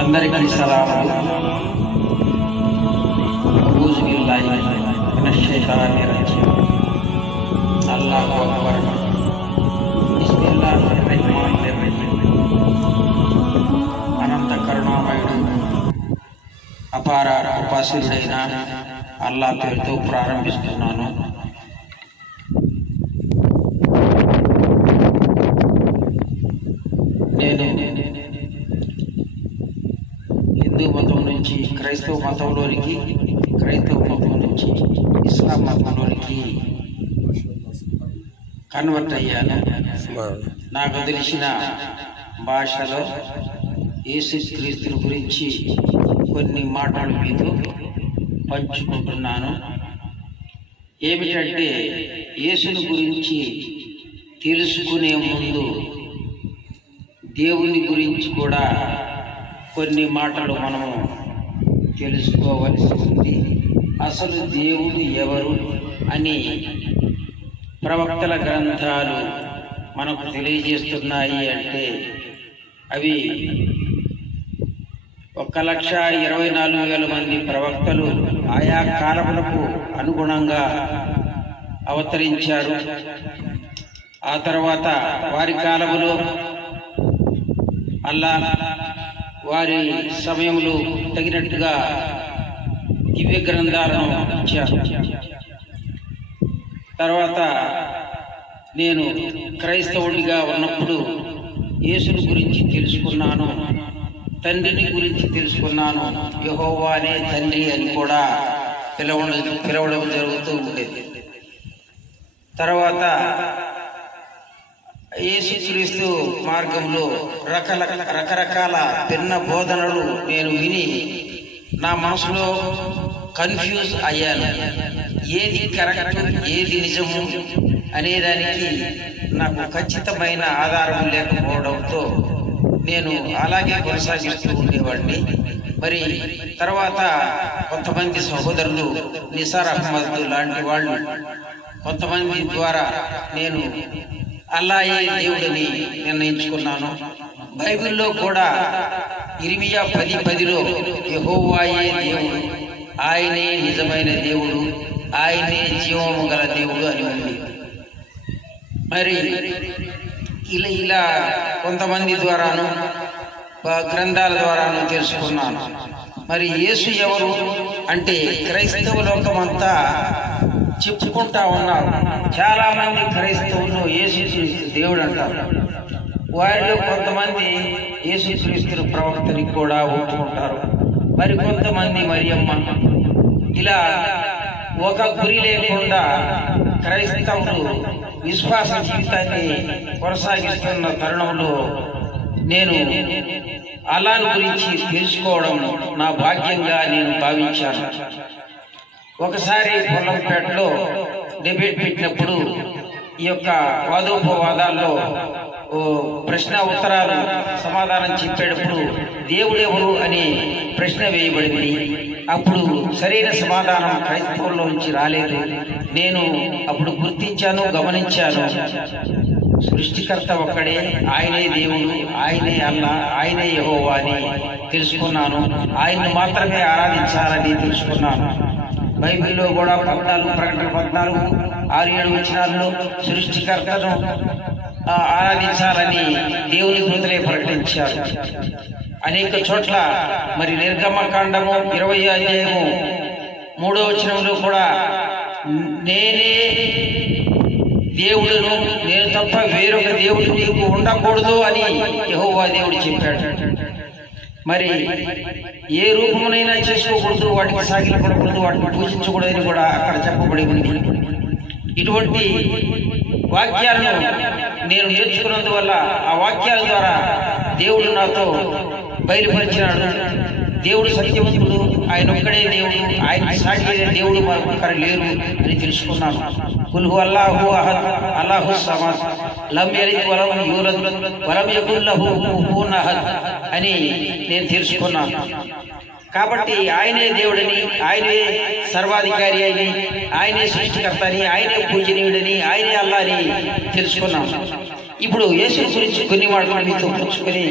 అందరికీ సలాములు. అఊజు బిల్లాహి మినష్ షైతానిర్ రజీమ్. అల్లాహు అక్బర్. బిస్మిల్లాహిర్ రహ్మానిర్ రహీమ్. అనంత కరుణామయుడు అపార కృపాశీలుడైన అల్లాహ్ పేరుతో ప్రారంభిస్తున్నాను. నేను హిందూ మతం నుంచి క్రైస్తవ మతంలోనికి, క్రైస్తవ మతం నుంచి ఇస్లాం మతంలోనికి కన్వర్ట్ అయ్యాను. నాకు తెలిసిన భాషలో యేసుక్రీస్తుని గురించి కొన్ని మాటలు మీతో పంచుకుంటున్నాను. ఏమిటంటే, యేసుని గురించి తెలుసుకునే ముందు దేవుని గురించి కూడా కొన్ని మాటలు మనము తెలుసుకోవలసి ఉంది. అసలు దేవుడు ఎవరు అని ప్రవక్తల గ్రంథాలు మనకు తెలియజేస్తున్నాయి. అంటే అవి 1,24,000 మంది ప్రవక్తలు ఆయా కాలములకు అనుగుణంగా అవతరించారు. ఆ తర్వాత వారి కాలములో అల్లాహ్ వారి సమయంలో తగినట్టుగా దివ్య గ్రంథాలను ఇచ్చారు. తర్వాత నేను క్రైస్తవుడిగా ఉన్నప్పుడు యేసుని గురించి తెలుసుకున్నాను, తండ్రిని గురించి తెలుసుకున్నాను. యెహోవానే తండ్రి అని కూడా పిలవడం జరుగుతూ ఉండేది. తర్వాత యేసుక్రీస్తు మార్గంలో రకరకాల భిన్న బోధనలు నేను విని నా మనసులో కన్ఫ్యూజ్ అయ్యాను. ఏది కరెక్ట్, ఏది నిజము అనేదానికి నాకు ఖచ్చితమైన ఆధారం లేకపోవడంతో నేను అలాగే కొనసాగిస్తూ ఉండేవాడిని. మరి తర్వాత కొంతమంది సహోదరులు, నిసార్ అహ్మద్ లాంటి వాళ్ళు, కొంతమంది ద్వారా నేను అల్లాహే దేవుడని నిర్ణయించుకున్నాను. బైబిల్లో కూడా ఇర్మియా 10:10లో యెహోవాయే దేవుడు, ఆయనే నిజమైన దేవుడు, ఆయనే జీవము గల దేవుడు అని ఉంది. మరి ఇలా కొంతమంది ద్వారాను, గ్రంథాల ద్వారాను తెలుసుకున్నాను. మరి యేసు ఎవరు అంటే క్రైస్తవ లోకమంతా చెప్పుకుంటా ఉన్నారు. చాలా మంది క్రైస్తవులు యేసుక్రీస్తు దేవుడు అంటారు. వారిలో కొంతమంది యేసుక్రీస్తు ప్రవక్తని కూడా ఒప్పుకుంటారు. మరి కొంతమంది మరియమ్మ. ఇలా ఒక గురి లేకుండా క్రైస్తవులు విశ్వాస జీవితాన్ని కొనసాగిస్తున్న తరుణంలో నేను అల్లాహ్ గురించి తెలుసుకోవడం నా భాగ్యంగా నేను భావించాను. ఒకసారి పొల్లంపేటలో డిబేట్ పెట్టినప్పుడు ఈ యొక్క వాదోపవాదాల్లో ప్రశ్న ఉత్తరాలు సమాధానం చెప్పేటప్పుడు దేవుడు ఎవరు అని ప్రశ్న వేయబడింది. అప్పుడు సరైన సమాధానం క్రైస్తవుల్లో నుంచి రాలేదు. నేను అప్పుడు గుర్తించాను, గమనించాను. సృష్టికర్త ఒక్కడే, ఆయనే దేవుడు, ఆయనే అల్లాహ్, ఆయనే యెహోవా అని తెలుసుకున్నాను. ఆయన్ని మాత్రమే ఆరాధించాలని తెలుసుకున్నాను. బైబిల్లో కూడా 14 ప్రకటన 14:6-7 వచనాల్లో సృష్టికర్తను ఆరాధించాలని దేవుని దూతలే ప్రకటించారు. అనేక చోట్ల మరి నిర్గమకాండము 20వ అధ్యాయము 3వ వచనంలో కూడా నేనే దేవుడును, నేను తప్ప వేరొక దేవుడు నీకు ఉండకూడదు అని యెహోవా దేవుడు చెప్పాడు. మరి ఏ రూపమునైనా చేసుకోకూడదు, వాటికి సాగిలపడకూడదు, వాటిని పూజించకూడదని కూడా అక్కడ చెప్పబడి ఉంది. ఇటువంటి వాక్యాలను నేను నేర్చుకున్నందువల్ల ఆ వాక్యాల ద్వారా దేవుడు నాతో బయలుపరిచినాడు. దేవుడు సత్యవంతుడు, ఆయన ఒక్కడే దేవుడు, ఆయన సాటి దేవుడు మరొకరు లేరు అని తెలుసుకున్నాను. కుల్ హువల్లాహు అహద్ అల్లాహు సమద్ లం యలిద్ వలం యూలద్ వలం యకుల్ లహు కుఫువన్ అహద్ అని నేను తెలుసుకున్నాను. కాబట్టి ఆయనే దేవుడని, ఆయనే సర్వాధికారి అని, ఆయనే సృష్టికర్త అని, ఆయనే పూజనీయుడని, ఆయనే అల్లాహ్ అని తెలుసుకున్నాం. ఇప్పుడు యేసు గురించి కొన్ని మాటలు మీతో పంచుకొని